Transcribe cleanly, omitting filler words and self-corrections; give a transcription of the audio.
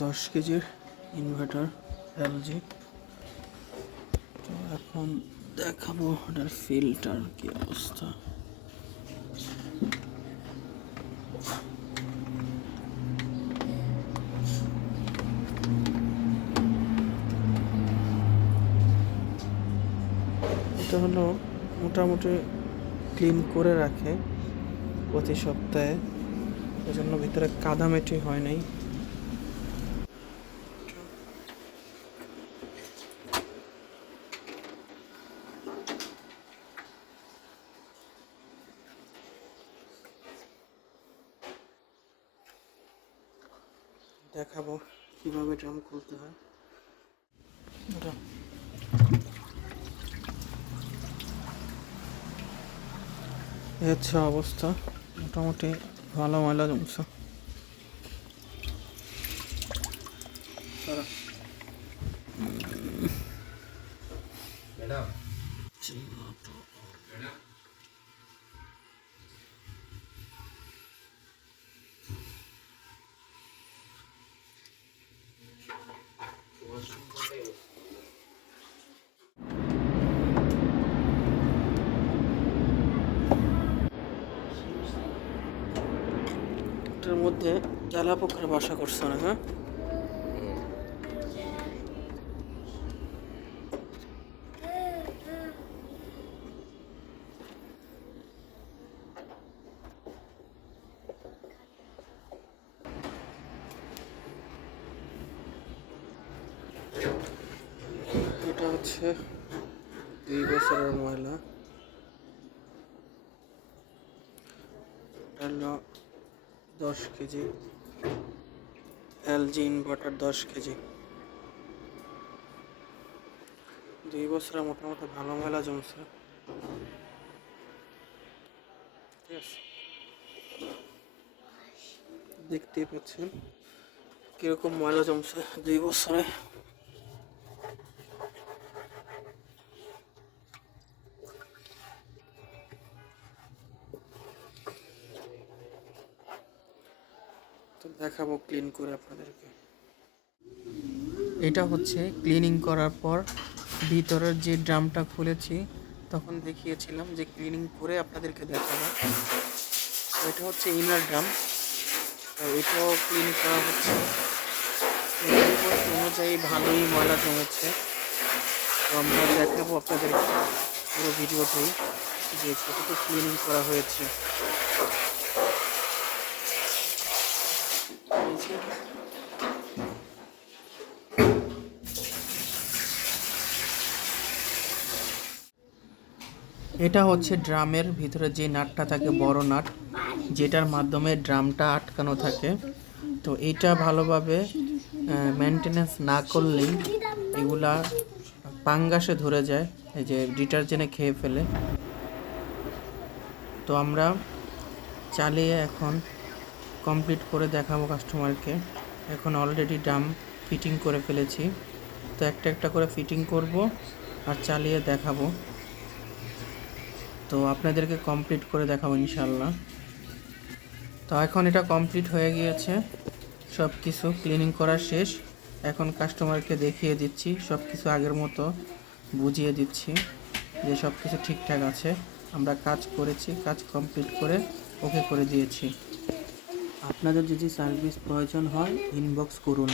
10 কেজির inverter LG. তো এখন দেখাবো এটার ফিল্টার কি অবস্থা। এটা হলো মোটামুটি ক্লিন করে রাখে প্রতি সপ্তাহে, এজন্য ভিতরে কাদামেটি হয় নাই। দেখাবো কিভাবে ড্রাম খুলতে হয়। এই হচ্ছে অবস্থা, মোটামুটি ভালো ময়লা জমছে। এটার মধ্যে তেলাপোকার বাসা করছে না? হ্যাঁ, এটা হচ্ছে 2 বছরের ময়লা। এটা হলো 10 কেজি এলজি ইনভার্টার, 10 কেজি। 2 বছরে মোটামুটি ভালো ময়লা জমছে। ঠিক আছে, দেখতেই পাচ্ছেন কিরকম ময়লা জমছে 2 বছরে। তো দেখাবো ক্লিন করে আপনাদেরকে। এটা হচ্ছে ক্লিনিং করার পর ভিতরের যে ড্রামটা খুলেছি তখন দেখিয়েছিলাম যে ক্লিনিং করে আপনাদেরকে দেখাবো। এটা হচ্ছে ইনার ড্রাম, এটাও ক্লিন করা হচ্ছে। রিপোর্ট অনুযায়ী ভালোই ময়লা জমেছে। তো আমরা দেখাবো আপনাদেরকে পুরো ভিডিওতেই যে কতটুকু ক্লিনিং করা হয়েছে। এটা হচ্ছে ড্রামের ভিতরে যে নাটটা থাকে, বড় নাট, যেটার মাধ্যমে ড্রামটা আটকানো থাকে। তো এটা ভালোভাবে মেনটেনেন্স না করলেই এগুলা পাঙ্গাসে ধরে যায়, এই যে ডিটারজেন্টে খেয়ে ফেলে। তো আমরা চালিয়ে এখন কমপ্লিট করে দেখাবো কাস্টমারকে। এখন অলরেডি ড্রাম ফিটিং করে ফেলেছি, তো একটা একটা করে ফিটিং করব আর চালিয়ে দেখাবো। তো আপনাদেরকে কমপ্লিট করে দেখাবো ইনশাল্লাহ। তো এখন এটা কমপ্লিট হয়ে গিয়েছে, সব কিছু ক্লিনিং করা শেষ। এখন কাস্টমারকে দেখিয়ে দিচ্ছি, সব কিছু আগের মতো বুঝিয়ে দিচ্ছি যে সব কিছু ঠিকঠাক আছে। আমরা কাজ করেছি, কাজ কমপ্লিট করে ওকে করে দিয়েছি। আপনাদের যদি সার্ভিস প্রয়োজন হয় ইনবক্স করুন।